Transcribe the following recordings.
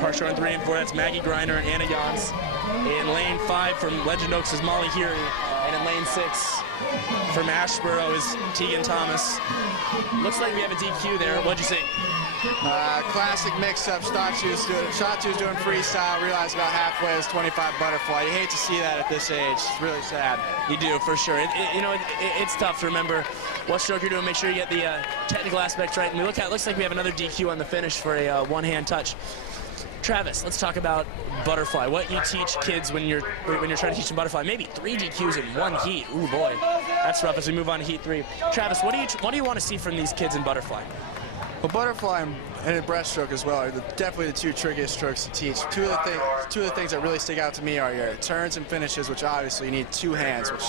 Partial run 3 and 4, that's Maggie Griner and Anna Jans. In lane 5 from Legend Oaks is Molly Heary. And in lane 6 from Ashboro is Tegan Thomas. Looks like we have a DQ there. What'd you say? Classic mix-up. Thought she was doing freestyle. Realized about halfway it was 25 butterfly. You hate to see that at this age. It's really sad. You do, for sure. It's tough to remember what stroke you're doing. Make sure you get the technical aspects right. And we look at, looks like we have another DQ on the finish for a one-hand touch. Travis, let's talk about butterfly. What you teach kids when you're trying to teach them butterfly. Maybe 3 DQs in one heat. Ooh boy, that's rough. As we move on to heat 3, Travis, what do you want to see from these kids in butterfly? Well, butterfly and breaststroke as well are definitely the 2 trickiest strokes to teach. Two of the things that really stick out to me are your turns and finishes, which obviously you need 2 hands, which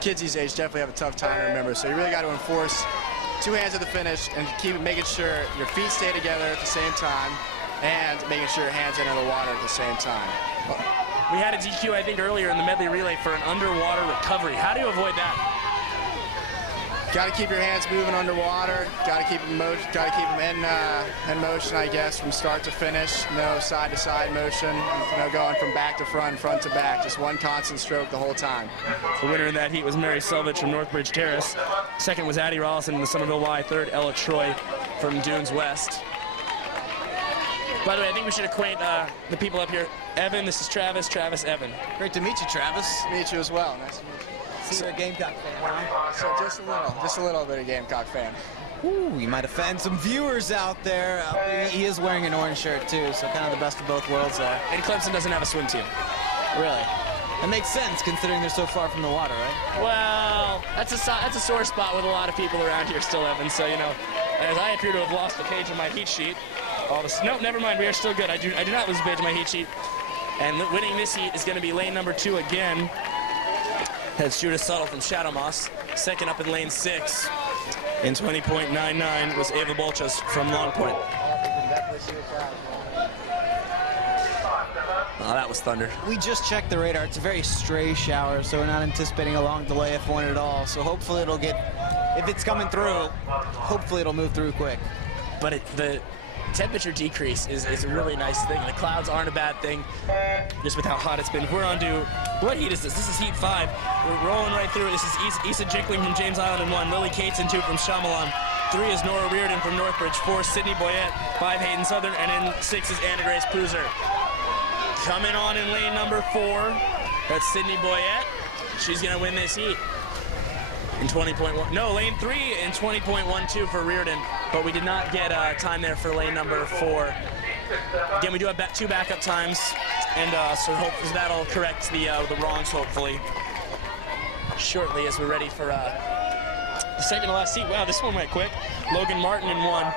kids these days definitely have a tough time to remember. So you really got to enforce 2 hands at the finish and keep making sure your feet stay together at the same time and making sure your hands enter the water at the same time. We had a DQ, I think, earlier in the medley relay for an underwater recovery. How do you avoid that? Got to keep your hands moving underwater. Got to keep them in motion, I guess, from start to finish. No side-to-side motion. No going from back to front, front to back. Just one constant stroke the whole time. The winner in that heat was Mary Selvage from Northbridge Terrace. Second was Addie Rollison in the Somerville Y. Third, Ella Troy from Dunes West. By the way, I think we should acquaint the people up here. Evan, this is Travis. Travis, Evan. Great to meet you, Travis. Meet you as well. Nice to meet you. So you're a Gamecock fan, huh? So just a little bit of Gamecock fan. Ooh, you might offend some viewers out there. He is wearing an orange shirt too, so kind of the best of both worlds there. And Clemson doesn't have a swim team. Really? That makes sense considering they're so far from the water, right? Well, that's a sore spot with a lot of people around here still, Evan. So, as I appear to have lost a page of my heat sheet, nope, never mind. We are still good. I do not lose a page of my heat sheet. And winning this heat is going to be lane number 2 again. That's Judith Suttle from Shadow Moss. Second up in lane 6 in 20.99 was Ava Bolchas from Long Point. Oh, that was thunder. We just checked the radar. It's a very stray shower, so we're not anticipating a long delay, if one at all. So hopefully it'll if it's coming through, hopefully it'll move through quick. But the temperature decrease is a really nice thing. The clouds aren't a bad thing, just with how hot it's been. We're on to, what heat is this? This is heat 5. We're rolling right through. This is Issa Jickling from James Island in 1, Lily Cates in 2 from Shyamalan. 3 is Nora Reardon from Northbridge, 4 Sydney Boyette, 5 Hayden Southern, and in 6 is Anna Grace Pruser. Coming on in lane number 4, that's Sydney Boyette. She's gonna win this heat. In 20.1, no, lane 3 in 20.12 for Reardon, but we did not get time there for lane number 4. Again, we do have 2 backup times, and so hopefully that'll correct the wrongs, hopefully, shortly as we're ready for the second to last heat. Wow, this one went quick. Logan Martin in 1,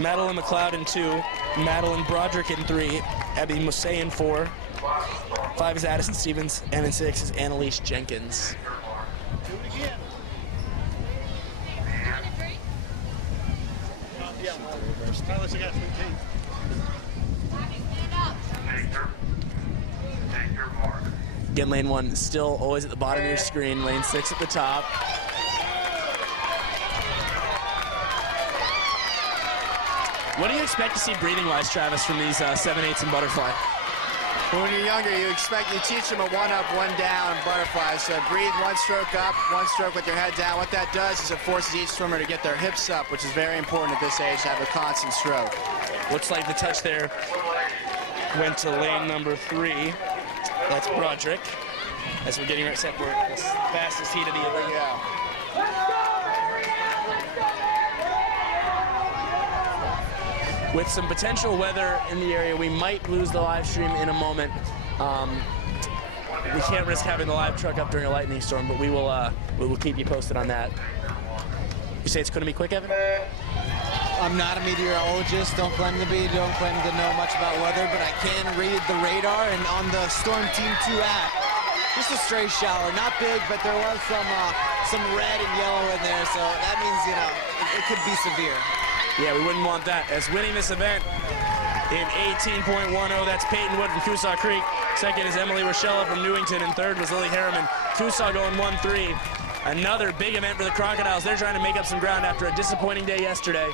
Madeline McLeod in 2, Madeline Broderick in 3, Abby Mosse in 4, 5 is Addison Stevens, and in 6 is Annalise Jenkins. Again, lane 1 still always at the bottom of your screen, lane 6 at the top. What do you expect to see breathing-wise, Travis, from these 7/8s in butterfly? Well, when you're younger, you teach them a 1-up, 1-down butterfly. So breathe 1 stroke up, 1 stroke with your head down. What that does is it forces each swimmer to get their hips up, which is very important at this age to have a constant stroke. Looks like the touch there went to lane number 3. That's Broderick. As we're getting right set for the fastest heat of the event. Yeah. With some potential weather in the area, we might lose the live stream in a moment. We can't risk having the live truck up during a lightning storm, but we will keep you posted on that. You say it's going to be quick, Evan? I'm not a meteorologist, don't claim to be, don't claim to know much about weather, but I can read the radar, and on the Storm Team 2 app, just a stray shower, not big, but there was some red and yellow in there, so that means, it could be severe. Yeah, we wouldn't want that. As winning this event in 18.10, that's Peyton Wood from Coosaw Creek. Second is Emily Rochella from Newington, and third was Lily Harriman. Coosaw going 1-3. Another big event for the Crocodiles. They're trying to make up some ground after a disappointing day yesterday.